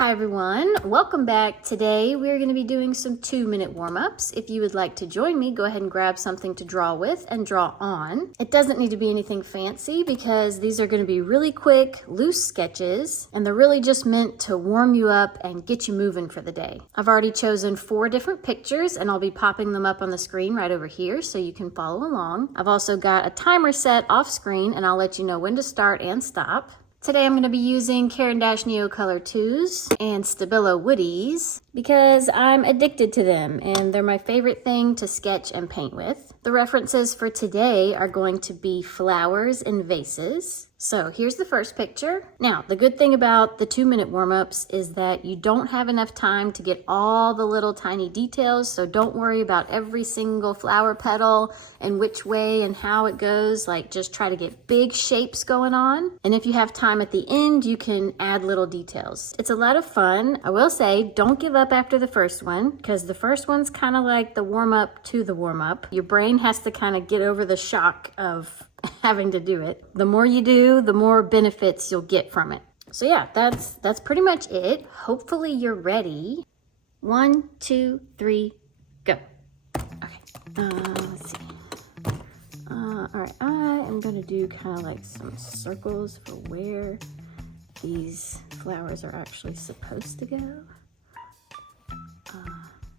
Hi everyone, welcome back. Today we're going to be doing some 2-minute warm-ups. If you would like to join me, go ahead and grab something to draw with and draw on. It doesn't need to be anything fancy because these are going to be really quick, loose sketches, and they're really just meant to warm you up and get you moving for the day. I've already chosen 4 different pictures and I'll be popping them up on the screen right over here so you can follow along. I've also got a timer set off screen and I'll let you know when to start and stop. Today I'm going to be using Caran Neocolor IIs and Stabilo Woodys because I'm addicted to them and they're my favorite thing to sketch and paint with. The references for today are going to be flowers and vases. So here's the first picture. Now, the good thing about the 2-minute warm-ups is that you don't have enough time to get all the little tiny details, so don't worry about every single flower petal and which way and how it goes. Like, just try to get big shapes going on. And if you have time at the end, you can add little details. It's a lot of fun. I will say, don't give up after the first one, because the first one's kind of like the warm-up to the warm-up. Your brain has to kind of get over the shock of having to do it. The more you do, the more benefits you'll get from it. So yeah, that's pretty much it. Hopefully you're ready. 1, 2, 3, go. Okay, let's see. All right, I am gonna do kind of like some circles for where these flowers are actually supposed to go.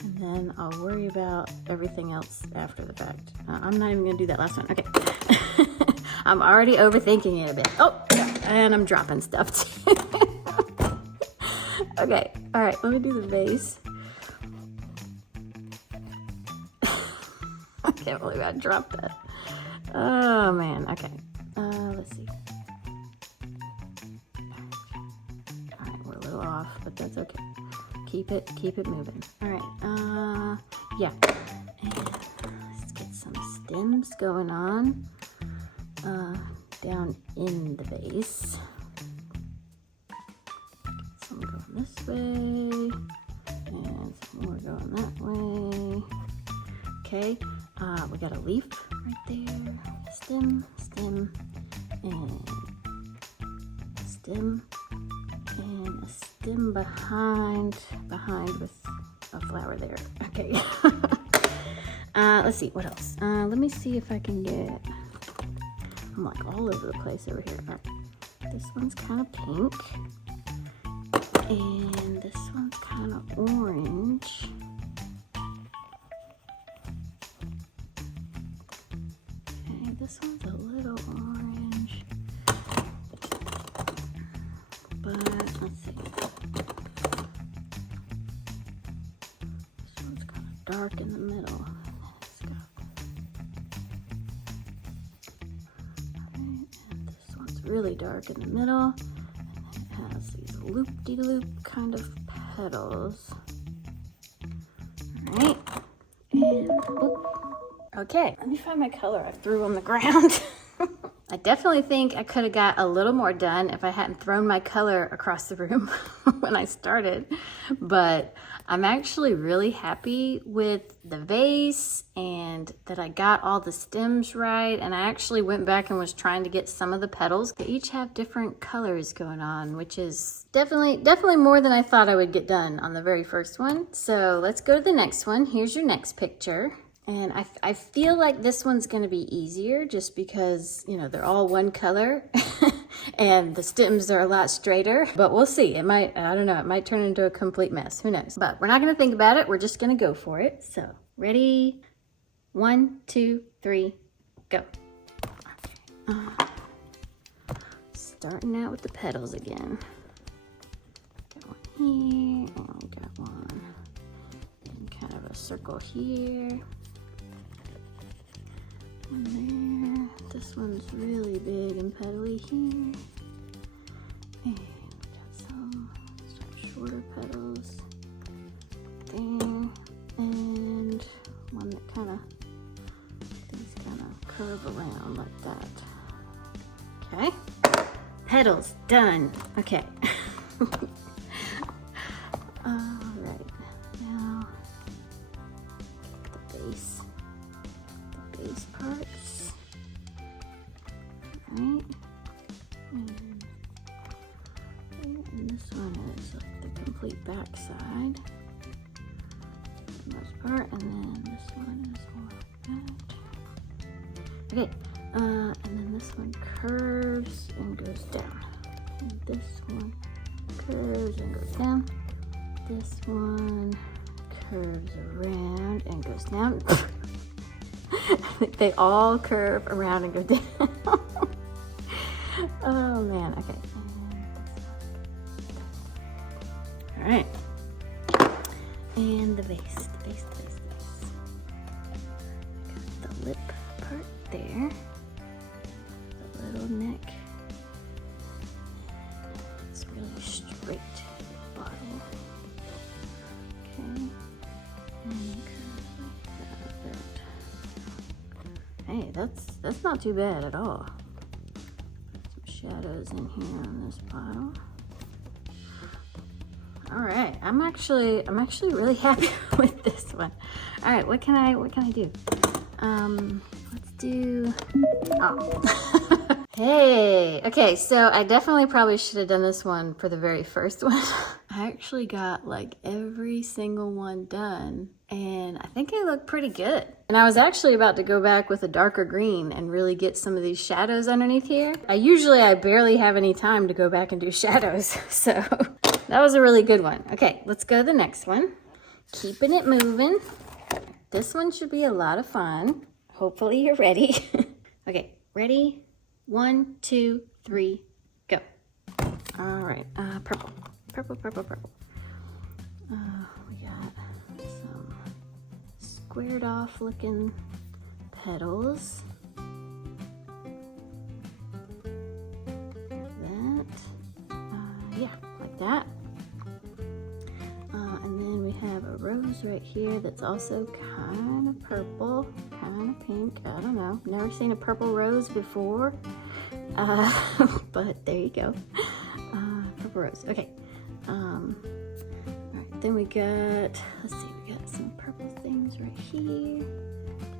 And then I'll worry about everything else after the fact. I'm not even gonna do that last one. Okay. I'm already overthinking it a bit. Oh, and I'm dropping stuff too. Okay, all right, let me do the vase. I can't believe I dropped that. Oh man, okay. Let's see. All right, we're a little off, but that's okay. Keep it moving. All right, yeah. And let's get some stems going on down in the vase. Some going this way, and some more going that way. Okay, we got a leaf right there. Stem, and stem. And a stem behind with a flower there. Okay. Let's see, what else? Let me see if I can get, I'm like all over the place over here. This one's kind of pink. And this one's kind of orange. Okay, this one's a little orange. But let's see. This one's kind of dark in the middle. Alright, and this one's really dark in the middle. And it has these loop-de-loop kind of petals. Alright. And okay, let me find my color I threw on the ground. I definitely think I could have got a little more done if I hadn't thrown my color across the room when I started, but I'm actually really happy with the vase and that I got all the stems right, and I actually went back and was trying to get some of the petals. They each have different colors going on, which is definitely more than I thought I would get done on the very first one. So let's go to the next one. Here's your next picture. And I feel like this one's gonna be easier just because, you know, they're all one color and the stems are a lot straighter, but we'll see. It might, I don't know, it might turn into a complete mess, who knows? But we're not gonna think about it, we're just gonna go for it. So, ready? 1, 2, 3, go. Okay. Starting out with the petals again. Got one here, and we got one in kind of a circle here. And there, this one's really big and petally here. And we got some shorter petals there. And one that these kind of curve around like that. Okay, petals done. Okay. All right, now the base. Parts. Right. And this one is like the complete back side. For the most part, and then this one is more like that. Okay, and then this one curves and goes down. And this one curves and goes down. This one curves around and goes down. I think they all curve around and go down. Oh man, okay. All right. And the vase. Got the lip part there. The little neck. It's really straight bottle. Okay. And curve like that. Hey, that's not too bad at all. Some shadows in here on this bottle. All right, I'm actually really happy with this one. All right, what can I do? Let's do, oh. Hey, okay, so I definitely probably should have done this one for the very first one. I actually got like every single one done, and I think I look pretty good. And I was actually about to go back with a darker green and really get some of these shadows underneath here. I barely have any time to go back and do shadows, so that was a really good one. Okay, let's go to the next one. Keeping it moving. This one should be a lot of fun. Hopefully you're ready. Okay, ready? 1, 2, 3, go. All right, purple. We got some squared off looking petals. Yeah, like that. And then we have a rose right here that's also kind of purple, kind of pink. I don't know. Never seen a purple rose before. But there you go. Purple rose. Okay. All right. Then we got, let's see, we got some purple things right here and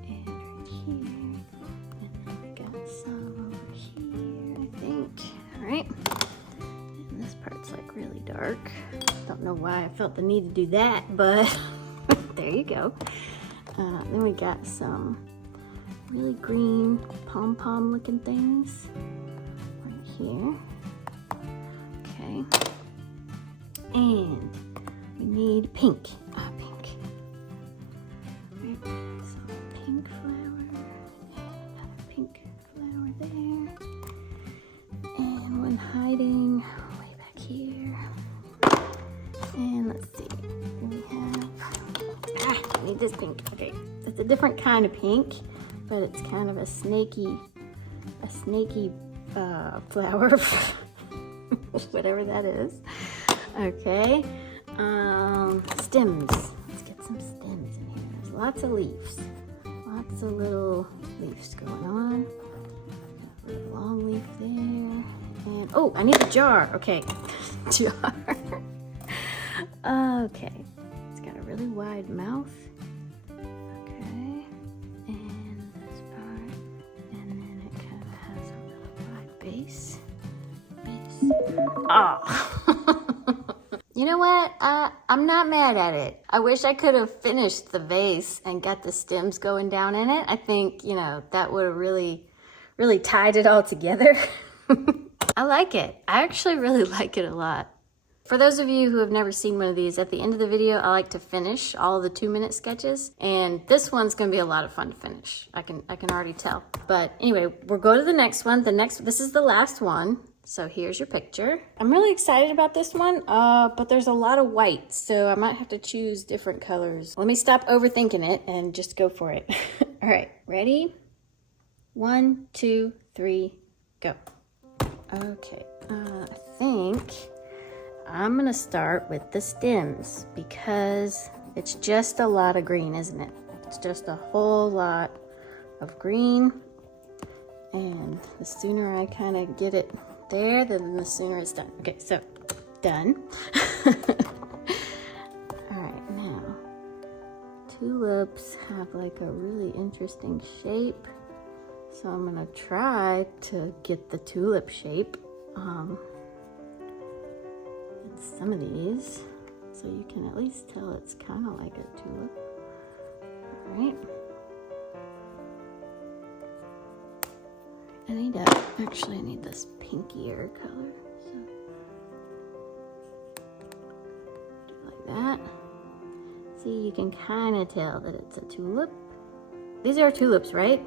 right here. And then we got some over here, I think. All right. This part's like really dark. Don't know why I felt the need to do that, but there you go. Then we got some really green pom-pom looking things right here. Okay. And we need pink. Pink. Right. So pink flower. Another pink flower there. And one hiding way back here. And let's see, we have, I need this pink. Okay, it's a different kind of pink, but it's kind of a snaky flower, whatever that is. Okay, stems. Let's get some stems in here. There's lots of leaves, lots of little leaves going on. Got a little long leaf there, and oh, I need a jar. Okay, jar. Okay, it's got a really wide mouth. Okay, and this part, and then it kind of has a really wide base. Oh. You know what? I'm not mad at it. I wish I could have finished the vase and got the stems going down in it. I think, you know, that would have really tied it all together. I like it. I actually really like it a lot. For those of you who have never seen one of these, at the end of the video, I like to finish all the 2-minute sketches, and this one's gonna be a lot of fun to finish. I can already tell. But anyway, we'll go to the next one. This is the last one. So here's your picture. I'm really excited about this one, but there's a lot of white, so I might have to choose different colors. Let me stop overthinking it and just go for it. All right, ready? 1, 2, 3, go. Okay, I think I'm gonna start with the stems because it's just a lot of green, isn't it? It's just a whole lot of green, and the sooner I kind of get it there, then the sooner it's done. Okay, so done. All right, now tulips have like a really interesting shape, so I'm gonna try to get the tulip shape. Some of these. so you can at least tell it's kind of like a tulip. All right. I need this pinkier color. So do it like that. See, you can kind of tell that it's a tulip. These are tulips, right?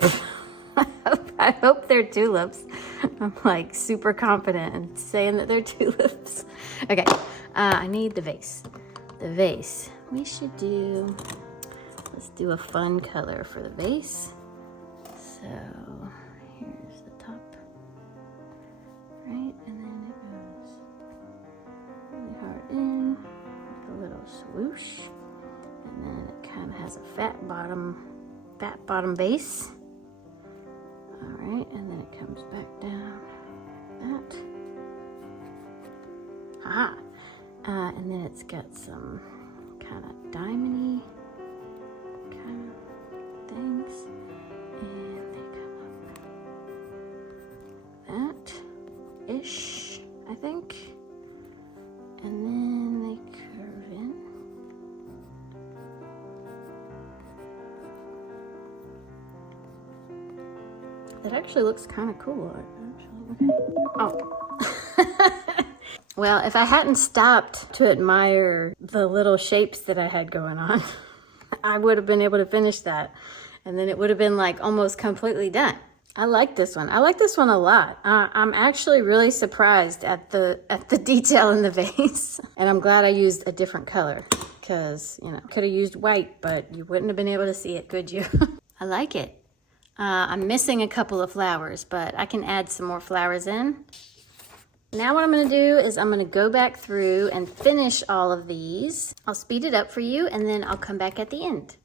I hope they're tulips. I'm like super confident in saying that they're tulips. Okay, I need the vase. The vase. Let's do a fun color for the vase. So here's the top, right? And then it goes really hard in, like a little swoosh. And then it kind of has a fat bottom base. All right, and then it comes back down like that. Aha! And then it's got some kind of diamond-y kind of things. And they come up that-ish, I think. And then they curve in. That actually looks kind of cool, actually. Okay. Oh. Well, if I hadn't stopped to admire the little shapes that I had going on, I would have been able to finish that. And then it would have been like almost completely done. I like this one. I like this one a lot. I'm actually really surprised at the detail in the vase. And I'm glad I used a different color because, you know, could have used white, but you wouldn't have been able to see it, could you? I like it. I'm missing a couple of flowers, but I can add some more flowers in. Now what I'm gonna do is I'm gonna go back through and finish all of these. I'll speed it up for you and then I'll come back at the end.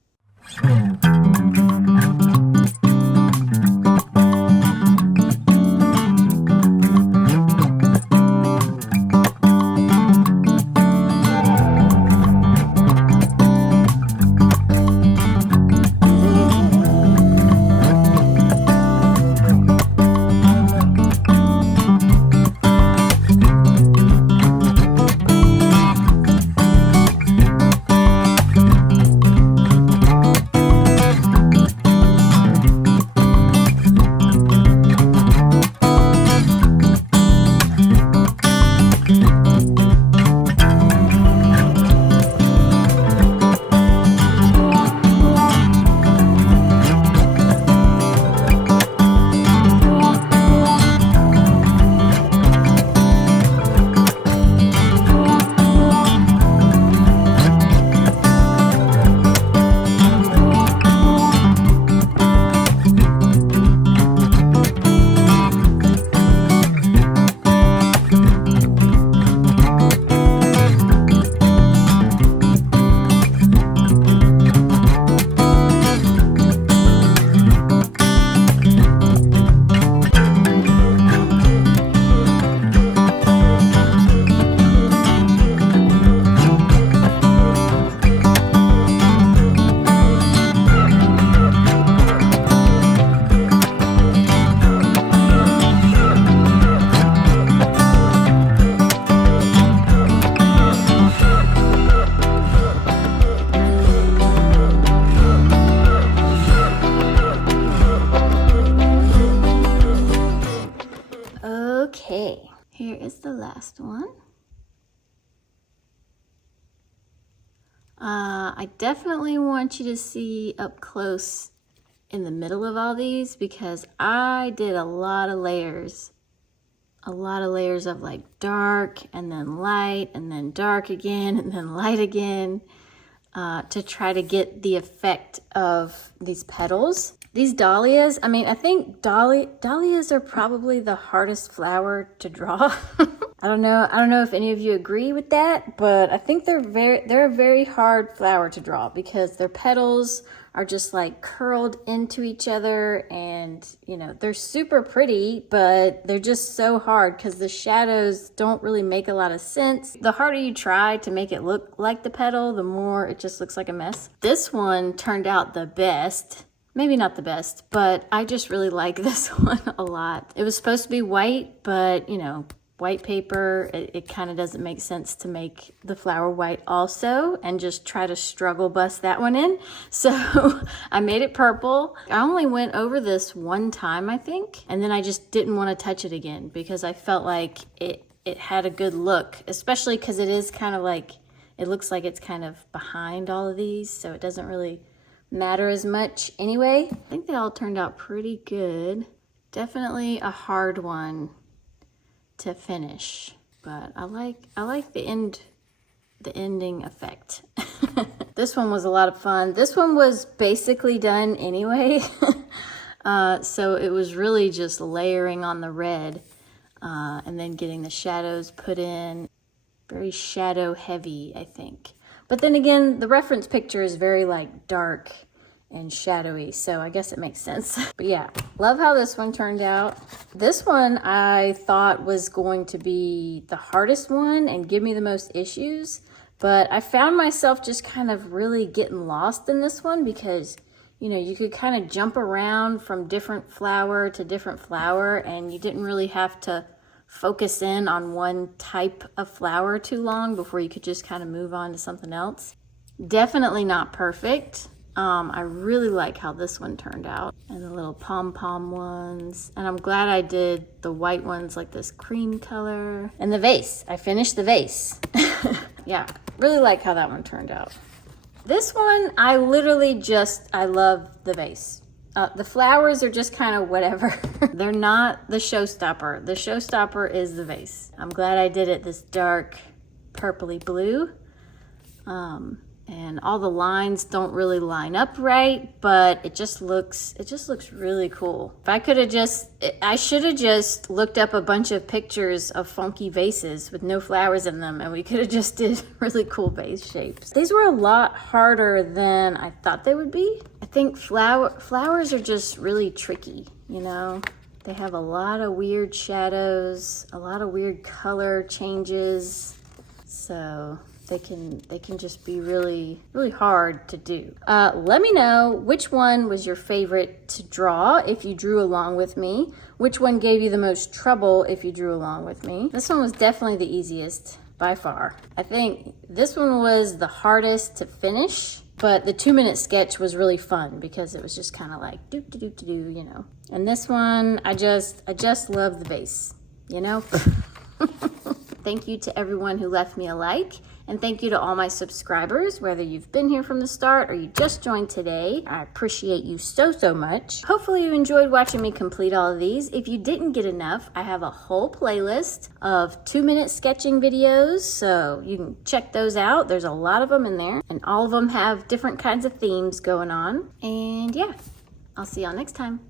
Okay, here is the last one. I definitely want you to see up close in the middle of all these because I did a lot of layers of like dark and then light and then dark again and then light again to try to get the effect of these petals. These dahlias, I mean, I think dahlias are probably the hardest flower to draw. I don't know if any of you agree with that, but I think they're a very hard flower to draw because their petals are just like curled into each other and, you know, they're super pretty, but they're just so hard because the shadows don't really make a lot of sense. The harder you try to make it look like the petal, the more it just looks like a mess. This one turned out the best. Maybe not the best, but I just really like this one a lot. It was supposed to be white, but, you know, white paper, it kind of doesn't make sense to make the flower white also and just try to struggle bust that one in. So I made it purple. I only went over this one time, I think, and then I just didn't want to touch it again because I felt like it had a good look, especially because it is kind of like, it looks like it's kind of behind all of these, so it doesn't really matter as much anyway. I think they all turned out pretty good. Definitely a hard one to finish, but I like the ending effect. This one was a lot of fun. This one was basically done anyway. So it was really just layering on the red and then getting the shadows put in. Very shadow heavy, I think. But then again, the reference picture is very like dark and shadowy, so I guess it makes sense. But yeah, love how this one turned out. This one I thought was going to be the hardest one and give me the most issues, but I found myself just kind of really getting lost in this one because, you know, you could kind of jump around from different flower to different flower and you didn't really have to focus in on one type of flower too long before you could just kind of move on to something else. Definitely not perfect. I really like how this one turned out and the little pom-pom ones. And I'm glad I did the white ones like this cream color. And the vase, I finished the vase. Yeah, really like how that one turned out. This one, I love the vase. The flowers are just kind of whatever. They're not the showstopper. The showstopper is the vase. I'm glad I did it this dark purpley blue. And all the lines don't really line up right, but it just looks really cool. If I could have I should have just looked up a bunch of pictures of funky vases with no flowers in them, and we could have just did really cool vase shapes. These were a lot harder than I thought they would be. I think flowers are just really tricky, you know? They have a lot of weird shadows, a lot of weird color changes, so they can just be really, really hard to do. Let me know which one was your favorite to draw if you drew along with me. Which one gave you the most trouble if you drew along with me. This one was definitely the easiest by far. I think this one was the hardest to finish, but the 2-minute sketch was really fun because it was just kind of like do, you know. And this one, I just love the vase, you know. Thank you to everyone who left me a like. And thank you to all my subscribers, whether you've been here from the start or you just joined today. I appreciate you so much. Hopefully you enjoyed watching me complete all of these. If you didn't get enough, I have a whole playlist of 2-minute sketching videos, so you can check those out. There's a lot of them in there, and all of them have different kinds of themes going on. And yeah, I'll see y'all next time.